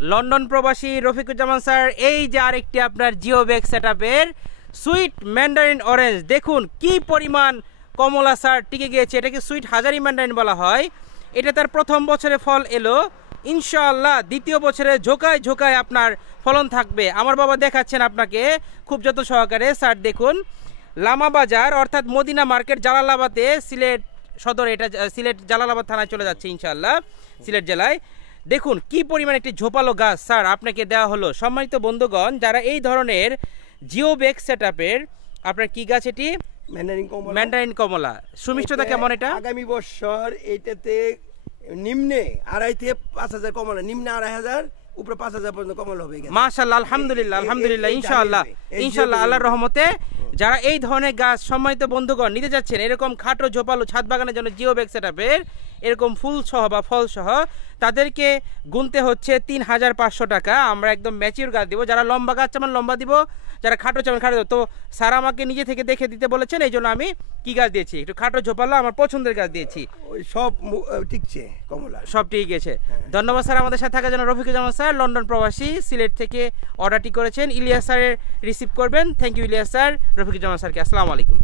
London প্রবাসী Rafiquzzaman sir, এই যে আরেকটি আপনার জিও ব্যাগ সেটআপের সুইট ম্যান্ডারিন অরেঞ্জ, দেখুন কি পরিমাণ কমলা স্যার টিকে গিয়েছে। এটাকে সুইট হাজারি ম্যান্ডারিন বলা হয়। এটা তার প্রথম বছরে ফল এলো, ইনশাআল্লাহ দ্বিতীয় বছরে ঝোকায় ঝোকায় আপনার ফলন থাকবে। আমার বাবা দেখাচ্ছেন আপনাকে খুব যত্ন সহকারে। স্যার দেখুন, লামা বাজার অর্থাৎ মদিনা মার্কেট জালালাবাদে, সিলেট সদর, এটা সিলেট জালালাবাদ থানায় চলে যাচ্ছে ইনশাআল্লাহ, সিলেট জেলায়। দেখুন কি পরিমাণ একটি ঝোপালো গাছ স্যার আপনাকে দেওয়া হলো। সম্মানিত বন্ধুগণ, যারা এই ধরনের জিও ব্যাগ সেটআপের, আপনার কি গাছ এটি? ম্যান্ডারিন কমলা। সুমিষ্টতা কেমন এটা? আগামী বছর এটাতে নিম্নে 2.5 থেকে 5,000 কমলা, নিম্নে 2,500, উপরে 5,000 পর্যন্ত কমলা হবে। মাশাআল্লাহ, আলহামদুলিল্লাহ, আলহামদুলিল্লাহ, ইনশাআল্লাহ, ইনশাআল্লাহ, আল্লাহর রহমতে। যারা এই ধরনের গাছ সম্মানিত বন্ধুগণ নিতে যাচ্ছেন, এরকম খাটো ঝোপালো ছাদ বাগানের জন্য জিও ব্যাগ সেটআপের এরকম ফুল সহ বা ফল সহ, তাদেরকে গুনতে হচ্ছে 3,500 টাকা। আমরা একদম ম্যাচিউর গাছ দিব। যারা লম্বা গাছ চান লম্বা দিব, যারা খাটো চান খাটো। তো স্যার আমাকে নিজে থেকে দেখে দিতে বলেছেন, এই জন্য আমি কি গাছ দিয়েছি, একটু খাটো ঝোপালো আমার পছন্দের গাছ দিয়েছি। ওই সব টিকছে, কমলা সব ঠিক গেছে। ধন্যবাদ স্যার আমাদের সাথে থাকার জন্য। রফিকুজ্জামান স্যার লন্ডন প্রবাসী, সিলেট থেকে অর্ডারটি করেছেন। ইলিয়াস স্যারের রিসিভ করবেন। Thank you Ilias sir, Rafiquzzaman স্যারকে। আসসালামু আলাইকুম।